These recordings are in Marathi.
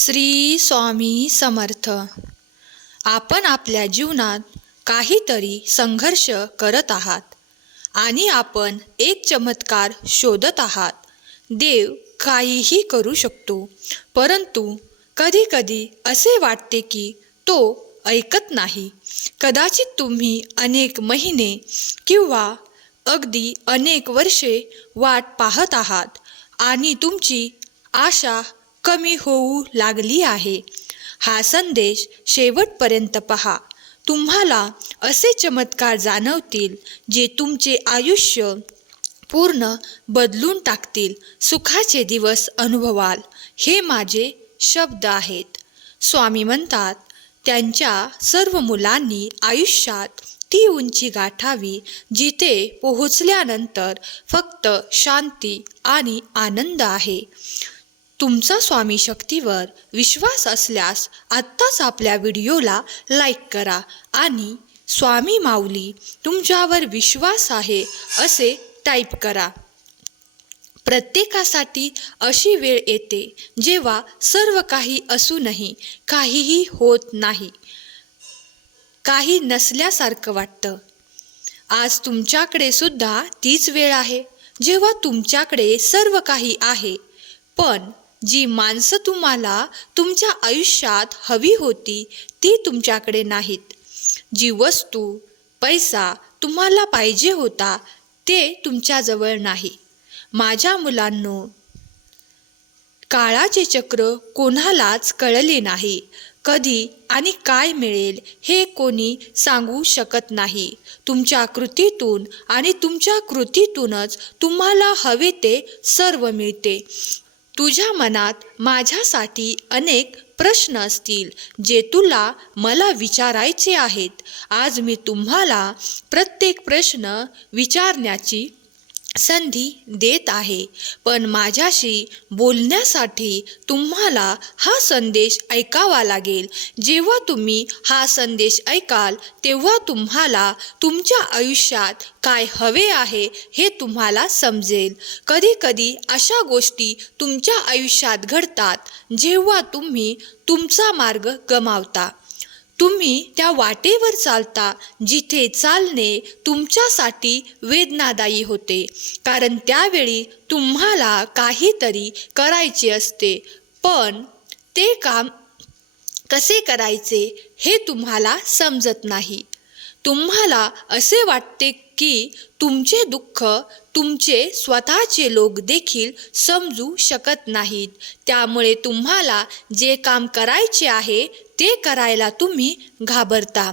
श्री स्वामी समर्थ. आपण आपल्या जीवनात काहीतरी संघर्ष करत आहात आणि आपण एक चमत्कार शोधत आहात. देव काहीही करू शकतो परंतु कधीकधी असे वाटते की तो ऐकत नाही. कदाचित तुम्ही अनेक महिने किंवा अगदी अनेक वर्षे वाट पाहत आहात आणि तुमची आशा कमी होऊ लागली आहे. हा संदेश शेवटपर्यंत पहा. तुम्हाला असे चमत्कार जाणवतील जे तुमचे आयुष्य पूर्ण बदलून टाकतील सुखाचे दिवस अनुभवाल. हे माझे शब्द आहेत. स्वामी म्हणतात त्यांच्या सर्व मुलांनी आयुष्यात ती उंची गाठावी जिथे पोहोचल्यानंतर फक्त शांती आणि आनंद आहे. तुमचा स्वामी शक्तीवर विश्वास असल्यास आत्ताच आपल्या व्हिडिओला लाईक करा आणि स्वामी माऊली तुमच्यावर विश्वास आहे असे टाईप करा. प्रत्येकासाठी अशी वेळ येते जेव्हा सर्व काही असूनही काहीही होत नाही काही नसल्यासारखं वाटतं. आज तुमच्याकडे सुद्धा तीच वेळ आहे जेव्हा तुमच्याकडे सर्व काही आहे पण जी माणसं तुम्हाला तुमच्या आयुष्यात हवी होती ती तुमच्याकडे नाहीत. जी वस्तू पैसा तुम्हाला पाहिजे होता ते तुमच्याजवळ नाही. माझ्या मुलांनो काळाचे चक्र कोणालाच कळले नाही. कधी आणि काय मिळेल हे कोणी सांगू शकत नाही. तुमच्या कृतीतून आणि तुमच्या कृतीतूनच तुम्हाला हवे ते सर्व मिळते. तुझ्या मनात माझ्यासाठी अनेक प्रश्न असतील जे तुला मला विचारायचे आहेत. आज मी तुम्हाला प्रत्येक प्रश्न विचारण्याची संधी देत आहे. पण माझ्याशी बोलण्यासाठी तुम्हाला हा संदेश ऐकावा लागेल. जेव्हा तुम्ही हा संदेश ऐकाल तेव्हा तुम्हाला तुमच्या आयुष्यात काय हवे आहे हे तुम्हाला समजेल. कधीकधी अशा गोष्टी तुमच्या आयुष्यात घडतात जेव्हा तुम्ही तुमचा मार्ग गमावता. तुम्ही त्या वाटेवर चालता जिथे चालणे तुमच्यासाठी वेदनादायी होते. कारण त्यावेळी तुम्हाला काहीतरी करायचे असते. पण ते काम कसे करायचे हे तुम्हाला समजत नाही. तुम्हाला असे वाटते की तुमचे दुःख तुमचे स्वतःचे लोक देखील समजू शकत नाहीत. त्यामुळे तुम्हाला जे काम करायचे आहे ते करायला तुम्ही घाबरता.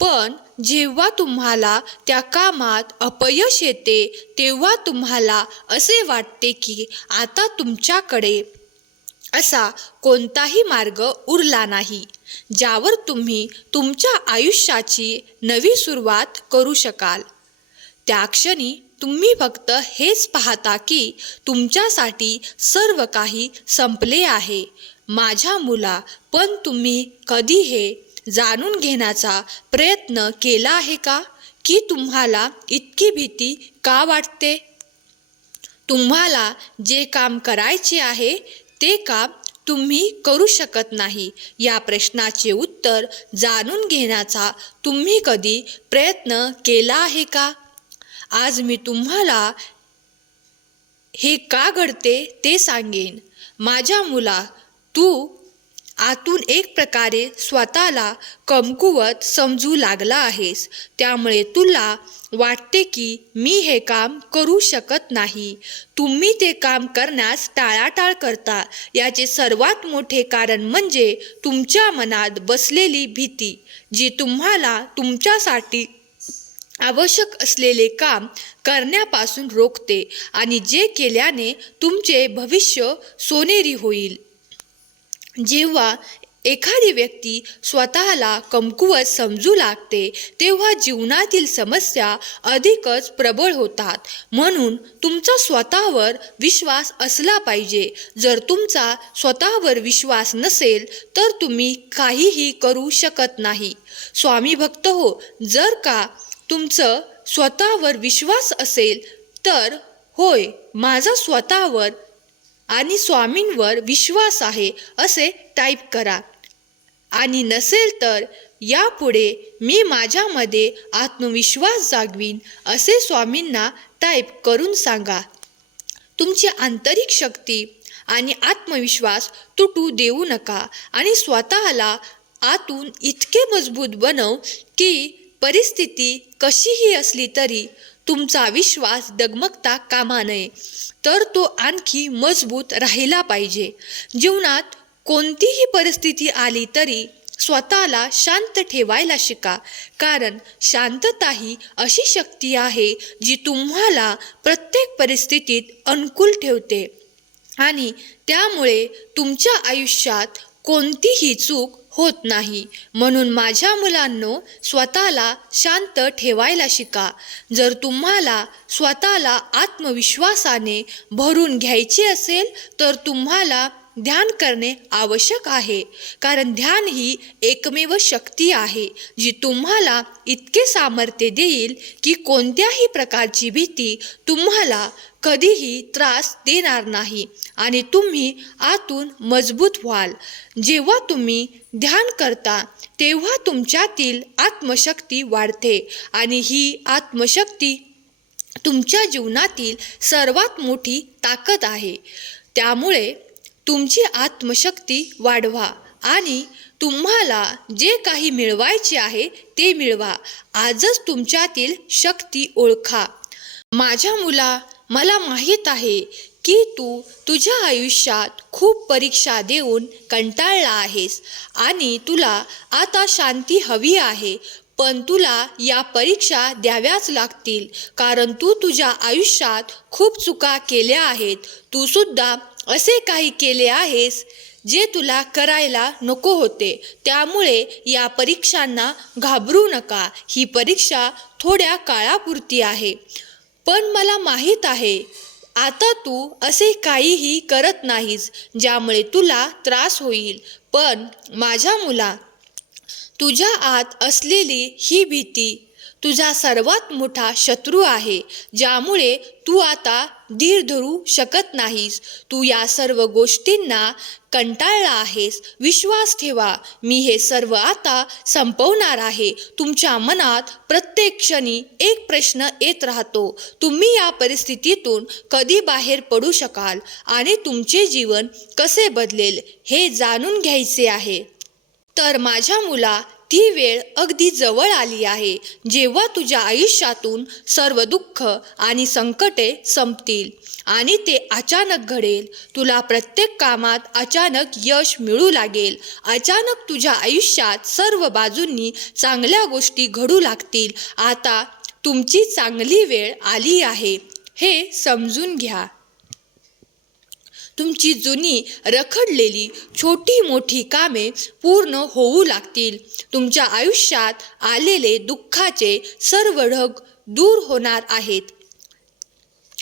पण जेव्हा तुम्हाला त्या कामात अपयश येते तेव्हा तुम्हाला असे वाटते की आता तुमच्याकडे असा कोणताही मार्ग उरला नाही ज्यावर तुम्ही तुमच्या आयुष्याची नवी सुरुवात करू शकाल. त्या क्षणी तुम्ही फक्त हेच पाहता की तुमच्यासाठी सर्व काही संपले आहे. माझ्या मुला पण तुम्ही कधी हे जाणून घेण्याचा प्रयत्न केला आहे का? की तुम्हाला इतकी भीती का वाटते? तुम्हाला जे काम करायचे आहे ते काम तुम्ही करू शकत नाही. या प्रश्नाचे उत्तर जाणून घेण्याचा तुम्ही कधी प्रयत्न केला आहे का? आज मी तुम्हाला हे का घडते ते सांगेन. माझ्या मुला तू आतून एक प्रकारे स्वतःला कमकुवत समजू लागला आहेस. त्यामुळे तुला वाटते की मी हे काम करू शकत नाही. तुम्ही ते काम करण्यास टाळाटाळ करता. याचे सर्वात मोठे कारण म्हणजे तुमच्या मनात बसलेली भीती जी तुम्हाला तुमच्यासाठी आवश्यक असलेले काम करण्यापासून रोखते आणि जे केल्याने तुमचे भविष्य सोनेरी होईल. जेव्हा एखादी व्यक्ती स्वतःला कमकुवत समजू लागते तेव्हा जीवनातील समस्या अधिकच प्रबळ होतात. म्हणून तुमचा स्वतःवर विश्वास असला पाहिजे. जर तुमचा स्वतःवर विश्वास नसेल तर तुम्ही काहीही करू शकत नाही. स्वामी भक्त हो जर का तुमचं स्वतःवर विश्वास असेल तर होय माझा स्वतःवर आणि स्वामींवर विश्वास आहे असे टाईप करा. आणि नसेल तर यापुढे मी माझ्यामध्ये आत्मविश्वास जागवीन असे स्वामींना टाईप करून सांगा. तुमची आंतरिक शक्ती आणि आत्मविश्वास तुटू देऊ नका आणि स्वतःला आतून इतके मजबूत बनव की परिस्थिती कशीही असली तरी तुमचा विश्वास डगमगता कामा नये. तर तो आणखी मजबूत राहिला पाहिजे. जीवनात कोणतीही परिस्थिती आली तरी स्वतःला शांत ठेवायला शिका. कारण शांतता ही अशी शक्ती आहे जी तुम्हाला प्रत्येक परिस्थितीत अनुकूल ठेवते. आणि त्यामुळे तुमच्या आयुष्यात कोणतीही चूक होत नाही. म्हणून माझ्या मुलांनो स्वतःला शांत ठेवायला शिका. जर तुम्हाला स्वतःला आत्मविश्वासाने भरून घ्यायचे असेल तर तुम्हाला ध्यान करणे आवश्यक आहे. कारण ध्यान ही एकमेव शक्ती आहे जी तुम्हाला इतके सामर्थ्य देईल की कोणत्याही प्रकारची भीती तुम्हाला कधीही त्रास देणार नाही आणि तुम्ही आतून मजबूत व्हाल. जेव्हा तुम्ही ध्यान करता तेव्हा तुमच्यातील आत्मशक्ती वाढते आणि ही आत्मशक्ती तुमच्या जीवनातील सर्वात मोठी ताकद आहे. त्यामुळे तुमची आत्मशक्ती वाढवा आणि तुम्हाला जे काही मिळवायचे आहे ते मिळवा. आजच तुमच्यातील शक्ती ओळखा. माझ्या मुला मला माहीत आहे की तू तुझ्या आयुष्यात खूप परीक्षा देऊन कंटाळला आहेस आणि तुला आता शांती हवी आहे पण तुला या परीक्षा द्याव्याच लागतील कारण तू तुझ्या आयुष्यात खूप चुका केल्या आहेत. तू सुद्धा असे काही केले आहेस जे तुला करायला नको होते. त्यामुळे या परीक्षांना घाबरू नका. ही परीक्षा थोड्या काळापुरती आहे. पण मला माहीत आहे आता तू असे काहीही करत नाहीस ज्यामुळे तुला त्रास होईल. पण माझ्या मुला तुझ्या आत असलेली ही भीती तुझा सर्वात मोठा शत्रू आहे ज्यामुळे तू आता धीर धरू शकत नाहीस. तू या सर्व गोष्टींना कंटाळला आहेस. विश्वास ठेवा मी हे सर्व आता संपवणार आहे. तुमच्या मनात प्रत्येक क्षणी एक प्रश्न येत राहतो. तुम्ही या परिस्थितीतून कधी बाहेर पडू शकाल आणि तुमचे जीवन कसे बदलेल हे जाणून घ्यायचे आहे. तर माझ्या मुला ती वेळ अगदी जवळ आली आहे जेव्हा तुझ्या आयुष्यातून सर्व दुःख आणि संकटे संपतील आणि ते अचानक घडेल. तुला प्रत्येक कामात अचानक यश मिळू लागेल. अचानक तुझ्या आयुष्यात सर्व बाजूंनी चांगल्या गोष्टी घडू लागतील. आता तुमची चांगली वेळ आली आहे. हे समजून घ्या. तुमची जुनी रखडलेली छोटी मोठी कामे पूर्ण होऊ लागतील. तुमच्या आयुष्यात आलेले दुःखाचे सर्व ढग दूर होणार आहेत.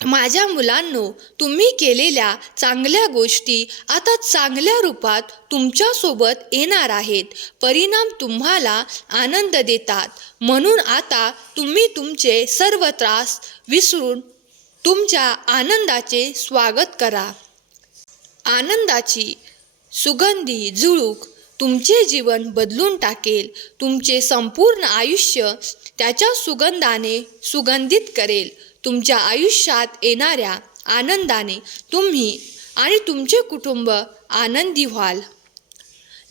माझ्या मुलांनो तुम्ही केलेल्या चांगल्या गोष्टी आता चांगल्या रूपात तुमच्यासोबत येणार आहेत. परिणाम तुम्हाला आनंद देतात. म्हणून आता तुम्ही तुमचे सर्व त्रास विसरून तुमच्या आनंदाचे स्वागत करा. आनंदाची सुगंधी झुळूक तुमचे जीवन बदलून टाकेल तुमचे संपूर्ण आयुष्य त्याच्या सुगंधाने सुगंधित करेल. तुमच्या आयुष्यात येणाऱ्या आनंदाने तुम्ही आणि तुमचे कुटुंब आनंदी व्हाल.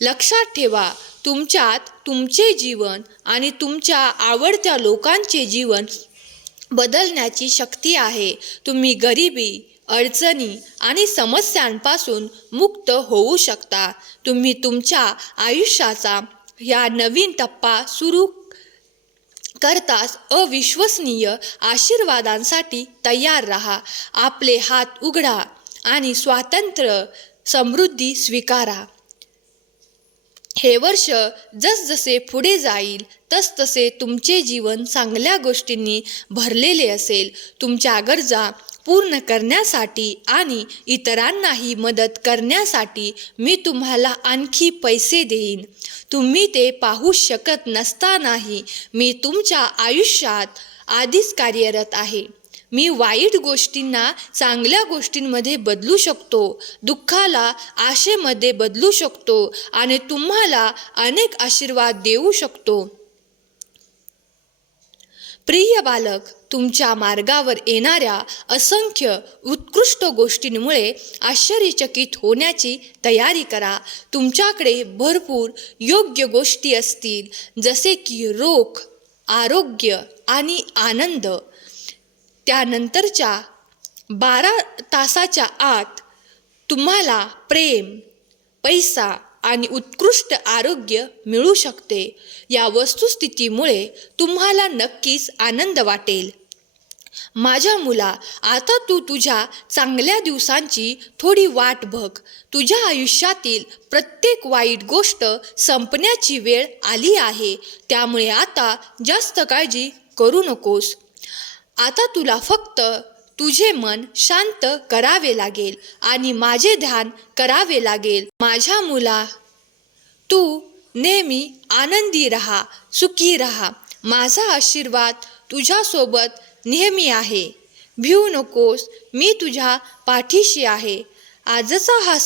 लक्षात ठेवा तुमच्यात तुमचे जीवन आणि तुमच्या आवडत्या लोकांचे जीवन बदलण्याची शक्ती आहे. तुम्ही गरिबी अडचणी आणि समस्यांपासून मुक्त होऊ शकता. तुम्ही तुमच्या आयुष्याचा या नवीन टप्पा सुरू करताच अविश्वसनीय आशीर्वादांसाठी तयार राहा. आपले हात उघडा आणि स्वातंत्र्य समृद्धी स्वीकारा. हे वर्ष जसजसे पुढे जाईल तसतसे तुमचे जीवन चांगल्या गोष्टींनी भरलेले असेल. तुमच्या गरजा पूर्ण करण्यासाठी आणि इतरांनाही मदत करण्यासाठी मी तुम्हाला आणखी पैसे देईन. तुम्ही ते पाहू शकत नसतानाही मी तुमच्या आयुष्यात आधीच कार्यरत आहे. मी वाईट गोष्टींना चांगल्या गोष्टींमध्ये बदलू शकतो दुःखाला आशेमध्ये बदलू शकतो आणि तुम्हाला अनेक आशीर्वाद देऊ शकतो. प्रिय बालक तुमच्या मार्गावर येणाऱ्या असंख्य उत्कृष्ट गोष्टींमुळे आश्चर्यचकित होण्याची तयारी करा. तुमच्याकडे भरपूर योग्य गोष्टी असतील जसे की रोख आरोग्य आणि आनंद. त्यानंतरच्या बारा तासाच्या आत तुम्हाला प्रेम पैसा आणि उत्कृष्ट आरोग्य मिळू शकते. या वस्तुस्थितीमुळे तुम्हाला नक्कीच आनंद वाटेल. माझ्या मुला आता तू तुझ्या चांगल्या दिवसांची थोडी वाट बघ. तुझ्या आयुष्यातील प्रत्येक वाईट गोष्ट संपण्याची वेळ आली आहे. त्यामुळे आता जास्त काळजी करू नकोस. आता तुला फक्त तुझे मन शांत करावे लागेल आणि माझे ध्यान करावे लागेल. माझ्या मुला तू नेहमी आनंदी राहा सुखी राहा. माझा आशीर्वाद तुझ्यासोबत नेहमी आहे. भिवू नकोस मी तुझ्या पाठीशी आहे. आजचा हा